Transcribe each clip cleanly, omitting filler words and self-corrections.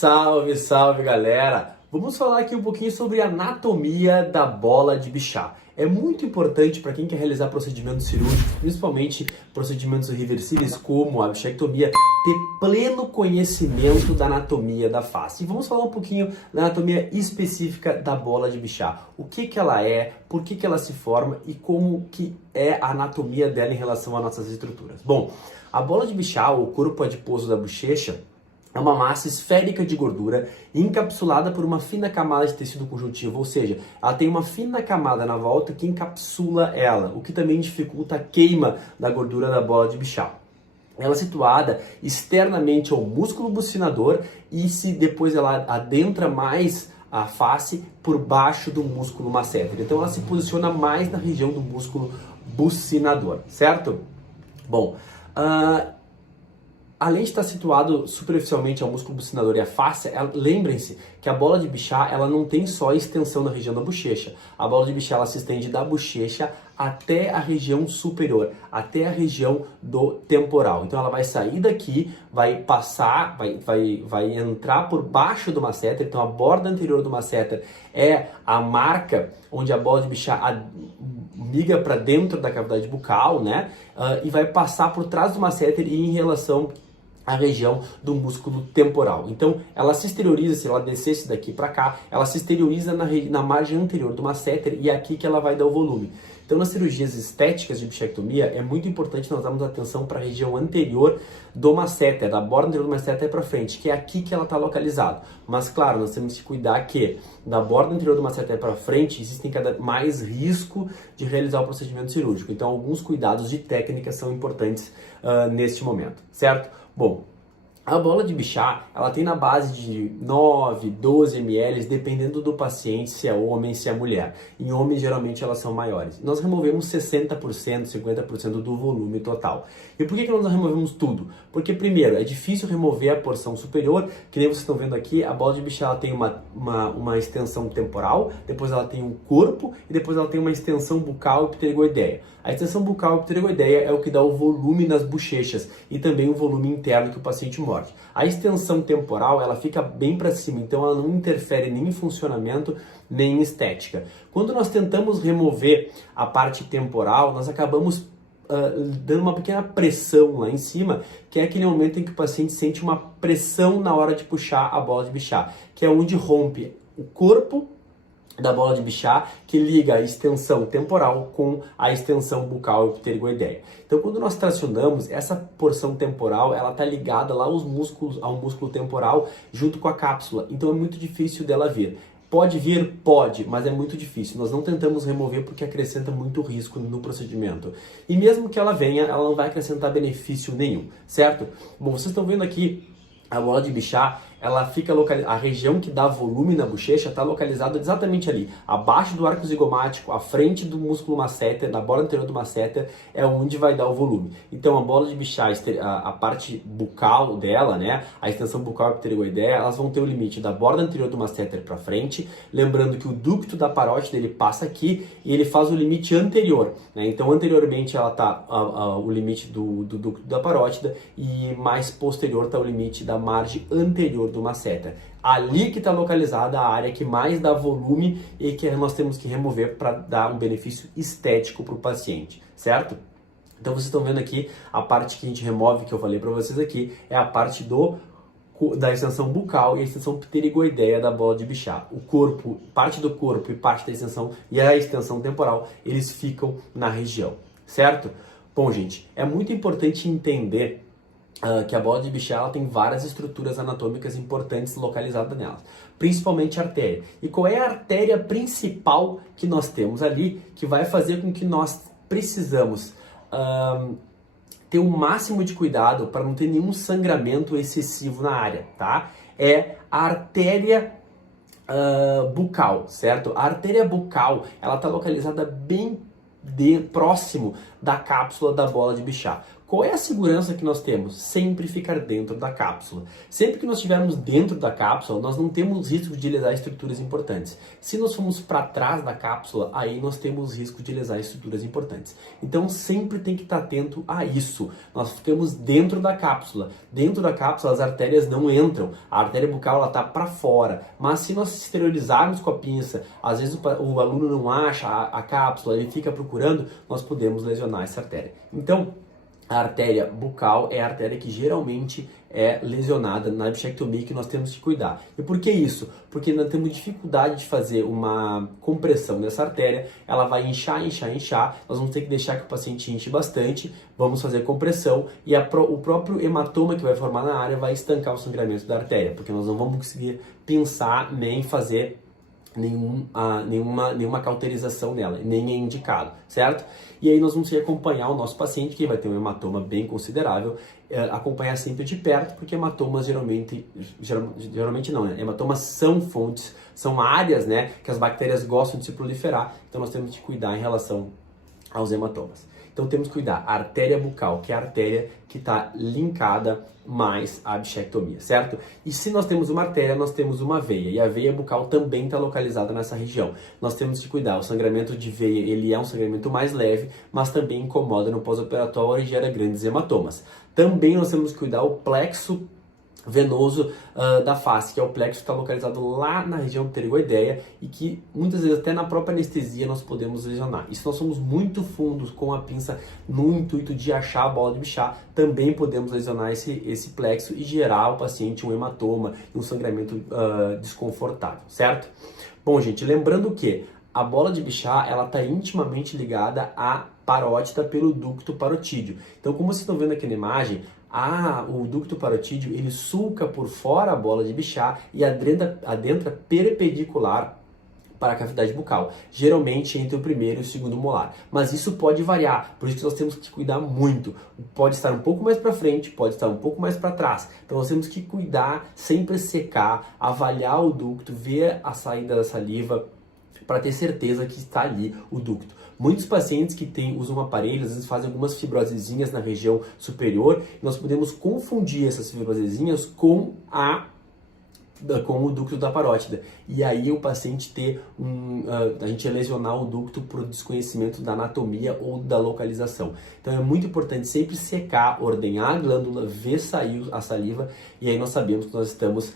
Salve, salve galera! Vamos falar aqui um pouquinho sobre a anatomia da bola de Bichat. É muito importante para quem quer realizar procedimentos cirúrgicos, principalmente procedimentos reversíveis como a bichectomia, ter pleno conhecimento da anatomia da face. E vamos falar um pouquinho da anatomia específica da bola de Bichat. O que ela é, por que ela se forma e como que é a anatomia dela em relação às nossas estruturas. Bom, a bola de Bichat, o corpo adiposo da bochecha, é uma massa esférica de gordura encapsulada por uma fina camada de tecido conjuntivo, ou seja, ela tem uma fina camada na volta que encapsula ela, o que também dificulta a queima da gordura da bola de Bichat. Ela é situada externamente ao músculo bucinador e se depois ela adentra mais a face por baixo do músculo masseter. Então ela se posiciona mais na região do músculo bucinador, certo? Bom, além de estar situado superficialmente ao músculo bucinador e à face, lembrem-se que a bola de Bichat ela não tem só extensão na região da bochecha. A bola de Bichat ela se estende da bochecha até a região superior, até a região do temporal. Então ela vai sair daqui, vai passar, vai entrar por baixo do masseter. Então a borda anterior do masseter é a marca onde a bola de Bichat migra para dentro da cavidade bucal, né? E vai passar por trás do masseter e em relação a região do músculo temporal. Então, ela se exterioriza, se ela descesse daqui para cá, ela se exterioriza na margem anterior do masseter e é aqui que ela vai dar o volume. Então, nas cirurgias estéticas de bichectomia, é muito importante nós darmos atenção para a região anterior do masseter, da borda anterior do masseter para frente, que é aqui que ela está localizada. Mas, claro, nós temos que cuidar que da borda anterior do masseter para frente existem cada mais risco de realizar o procedimento cirúrgico. Então, alguns cuidados de técnica são importantes neste momento, certo? Bom, a bola de Bichat, ela tem na base de 9, 12 ml, dependendo do paciente, se é homem, se é mulher. Em homens, geralmente, elas são maiores. Nós removemos 60%, 50% do volume total. E por que nós não removemos tudo? Porque, primeiro, é difícil remover a porção superior, que nem vocês estão vendo aqui, a bola de Bichat ela tem uma extensão temporal, depois ela tem um corpo e depois ela tem uma extensão bucal e pterygoideia. A extensão bucal e pterygoideia é o que dá o volume nas bochechas e também o volume interno que o paciente morde. A extensão temporal, ela fica bem para cima, então ela não interfere nem em funcionamento, nem em estética. Quando nós tentamos remover a parte temporal, nós acabamos dando uma pequena pressão lá em cima, que é aquele momento em que o paciente sente uma pressão na hora de puxar a bola de Bichat, que é onde rompe o corpo da bola de Bichat, que liga a extensão temporal com a extensão bucal e pterygoideia. Então, quando nós tracionamos, essa porção temporal, ela está ligada lá aos músculos, ao músculo temporal, junto com a cápsula. Então, é muito difícil dela vir. Pode vir? Pode, mas é muito difícil. Nós não tentamos remover porque acrescenta muito risco no procedimento. E mesmo que ela venha, ela não vai acrescentar benefício nenhum, certo? Bom, vocês estão vendo aqui a bola de Bichat, ela fica localizada, a região que dá volume na bochecha está localizada exatamente ali, abaixo do arco zigomático, à frente do músculo masseter, na borda anterior do masseter, é onde vai dar o volume. Então a bola de Bichat, a parte bucal dela, né, a extensão bucal e pterygoideia, elas vão ter o limite da borda anterior do masseter para frente, lembrando que o ducto da parótida ele passa aqui e ele faz o limite anterior, né? Então anteriormente ela está o limite do ducto da parótida e mais posterior está o limite da margem anterior do masseter. Ali que está localizada a área que mais dá volume e que nós temos que remover para dar um benefício estético para o paciente, certo? Então vocês estão vendo aqui a parte que a gente remove, que eu falei para vocês aqui, é a parte da extensão bucal e a extensão pterygoideia da bola de Bichat. O corpo, parte do corpo e parte da extensão e a extensão temporal, eles ficam na região, certo? Bom, gente, é muito importante entender que a bola de Bichat ela tem várias estruturas anatômicas importantes localizadas nelas, principalmente a artéria. E qual é a artéria principal que nós temos ali que vai fazer com que nós precisamos ter o máximo de cuidado para não ter nenhum sangramento excessivo na área, tá? É a artéria bucal, certo? A artéria bucal ela está localizada bem próximo da cápsula da bola de Bichat. Qual é a segurança que nós temos? Sempre ficar dentro da cápsula. Sempre que nós estivermos dentro da cápsula, nós não temos risco de lesar estruturas importantes. Se nós formos para trás da cápsula, aí nós temos risco de lesar estruturas importantes. Então sempre tem que estar atento a isso. Nós ficamos dentro da cápsula. Dentro da cápsula as artérias não entram. A artéria bucal está para fora. Mas se nós exteriorizarmos com a pinça, às vezes o aluno não acha a cápsula, ele fica procurando, nós podemos lesionar essa artéria. Então, a artéria bucal é a artéria que geralmente é lesionada na bichectomia, que nós temos que cuidar. E por que isso? Porque nós temos dificuldade de fazer uma compressão dessa artéria, ela vai inchar, nós vamos ter que deixar que o paciente inche bastante, vamos fazer compressão e o próprio hematoma que vai formar na área vai estancar o sangramento da artéria, porque nós não vamos conseguir pinçar nem fazer nenhuma cauterização nela, nem é indicado, certo? E aí nós vamos ter que acompanhar o nosso paciente, que vai ter um hematoma bem considerável, acompanhar sempre de perto, porque hematomas geralmente não, né? Hematomas são fontes, são áreas, né, que as bactérias gostam de se proliferar, então nós temos que cuidar em relação aos hematomas. Então temos que cuidar a artéria bucal, que é a artéria que está linkada mais à bichectomia, certo? E se nós temos uma artéria, nós temos uma veia, e a veia bucal também está localizada nessa região. Nós temos que cuidar, o sangramento de veia, ele é um sangramento mais leve, mas também incomoda no pós-operatório e gera grandes hematomas. Também nós temos que cuidar o plexo venoso da face, que é o plexo que está localizado lá na região pterygoideia e que muitas vezes até na própria anestesia nós podemos lesionar. E se nós somos muito fundos com a pinça no intuito de achar a bola de Bichat, também podemos lesionar esse plexo e gerar ao paciente um hematoma e um sangramento desconfortável, certo? Bom, gente, lembrando que a bola de Bichat, ela está intimamente ligada à parótida pelo ducto parotídeo. Então, como vocês estão vendo aqui na imagem, o ducto parotídeo, ele sulca por fora a bola de Bichat e adentra perpendicular para a cavidade bucal, geralmente entre o primeiro e o segundo molar. Mas isso pode variar, por isso que nós temos que cuidar muito. Pode estar um pouco mais para frente, pode estar um pouco mais para trás. Então nós temos que cuidar, sempre secar, avaliar o ducto, ver a saída da saliva, para ter certeza que está ali o ducto. Muitos pacientes que usam aparelhos, às vezes fazem algumas fibrosezinhas na região superior, e nós podemos confundir essas fibrosezinhas com o ducto da parótida. E aí o paciente a gente lesionar o ducto por desconhecimento da anatomia ou da localização. Então é muito importante sempre secar, ordenhar a glândula, ver sair a saliva, e aí nós sabemos que nós estamos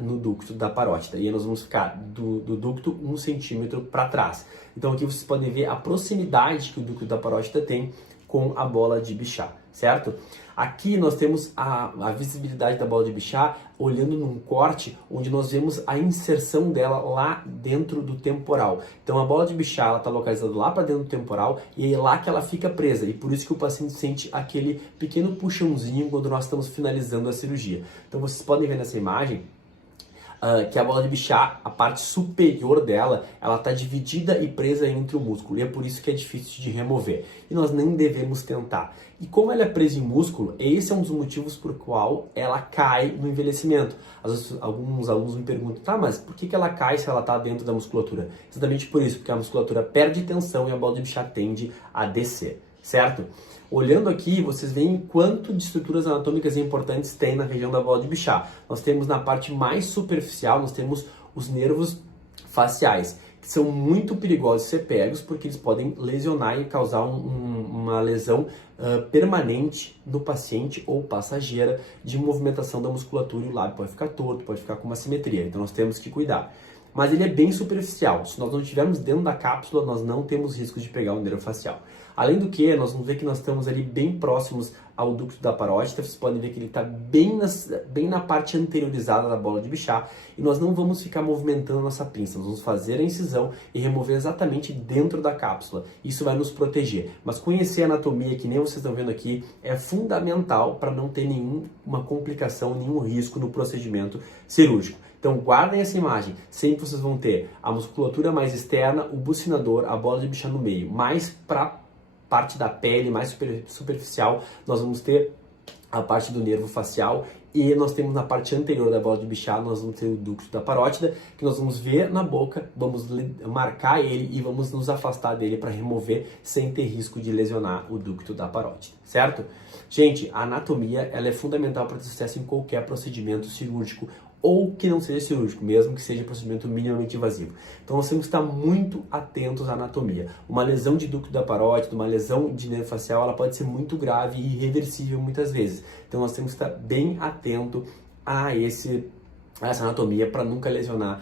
no ducto da parótida. E aí nós vamos ficar do ducto 1 centímetro para trás. Então aqui vocês podem ver a proximidade que o ducto da parótida tem com a bola de Bichat, certo? Aqui nós temos a visibilidade da bola de Bichat olhando num corte onde nós vemos a inserção dela lá dentro do temporal. Então a bola de Bichat está localizada lá para dentro do temporal e é lá que ela fica presa, e por isso que o paciente sente aquele pequeno puxãozinho quando nós estamos finalizando a cirurgia. Então vocês podem ver nessa imagem que a bola de Bichat, a parte superior dela, ela está dividida e presa entre o músculo, e é por isso que é difícil de remover. E nós nem devemos tentar. E como ela é presa em músculo, esse é um dos motivos por qual ela cai no envelhecimento. Às vezes, alguns alunos me perguntam, tá, mas por que ela cai se ela está dentro da musculatura? Exatamente por isso, porque a musculatura perde tensão e a bola de Bichat tende a descer, certo? Olhando aqui, vocês veem quanto de estruturas anatômicas importantes tem na região da bola de Bichat. Nós temos na parte mais superficial, nós temos os nervos faciais, que são muito perigosos de ser pegos, porque eles podem lesionar e causar uma lesão permanente no paciente ou passageira de movimentação da musculatura, e o lábio pode ficar torto, pode ficar com uma simetria. Então nós temos que cuidar. Mas ele é bem superficial. Se nós não estivermos dentro da cápsula, nós não temos risco de pegar o nervo facial. Além do que, nós vamos ver que nós estamos ali bem próximos ao ducto da parótida. Vocês podem ver que ele está bem na parte anteriorizada da bola de Bichat, e nós não vamos ficar movimentando a nossa pinça. Nós vamos fazer a incisão e remover exatamente dentro da cápsula. Isso vai nos proteger. Mas conhecer a anatomia, que nem vocês estão vendo aqui, é fundamental para não ter nenhuma complicação, nenhum risco no procedimento cirúrgico. Então guardem essa imagem, sempre vocês vão ter a musculatura mais externa, o bucinador, a bola de Bichat no meio. Mais para parte da pele, mais superficial, nós vamos ter a parte do nervo facial E nós temos na parte anterior da bola de Bichat, nós vamos ter o ducto da parótida, que nós vamos ver na boca, vamos marcar ele e vamos nos afastar dele para remover sem ter risco de lesionar o ducto da parótida, certo? Gente, a anatomia ela é fundamental para ter sucesso em qualquer procedimento cirúrgico ou que não seja cirúrgico, mesmo que seja procedimento minimamente invasivo. Então nós temos que estar muito atentos à anatomia. Uma lesão de ducto da parótida, uma lesão de nervo facial, ela pode ser muito grave e irreversível muitas vezes. Então nós temos que estar bem atento a essa anatomia para nunca lesionar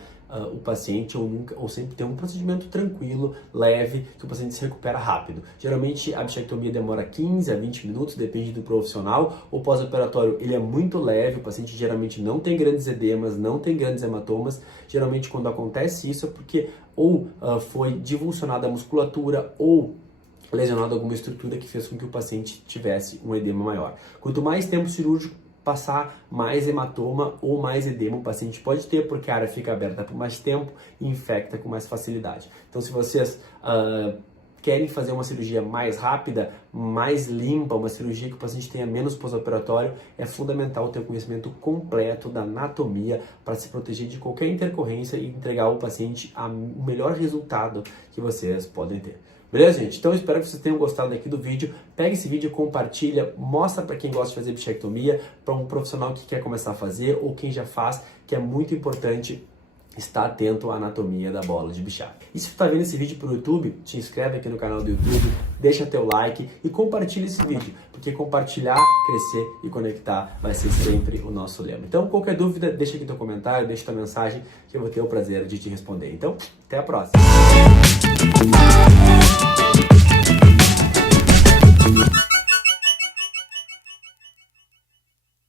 o paciente ou sempre ter um procedimento tranquilo, leve, que o paciente se recupera rápido. Geralmente a bichectomia demora 15 a 20 minutos, depende do profissional. O pós-operatório ele é muito leve, o paciente geralmente não tem grandes edemas, não tem grandes hematomas. Geralmente quando acontece isso é porque ou foi divulsionada a musculatura ou lesionada alguma estrutura que fez com que o paciente tivesse um edema maior. Quanto mais tempo cirúrgico passar, mais hematoma ou mais edema o paciente pode ter, porque a área fica aberta por mais tempo e infecta com mais facilidade. Então, se vocês querem fazer uma cirurgia mais rápida, mais limpa, uma cirurgia que o paciente tenha menos pós-operatório, é fundamental ter o conhecimento completo da anatomia para se proteger de qualquer intercorrência e entregar ao paciente o melhor resultado que vocês podem ter. Beleza, gente? Então eu espero que vocês tenham gostado aqui do vídeo. Pega esse vídeo, compartilha, mostra para quem gosta de fazer bichectomia, para um profissional que quer começar a fazer ou quem já faz, que é muito importante estar atento à anatomia da bola de Bichat. E se você está vendo esse vídeo pelo YouTube, te inscreve aqui no canal do YouTube, deixa teu like e compartilha esse vídeo, porque compartilhar, crescer e conectar vai ser sempre o nosso lema. Então, qualquer dúvida, deixa aqui teu comentário, deixa tua mensagem, que eu vou ter o prazer de te responder. Então, até a próxima!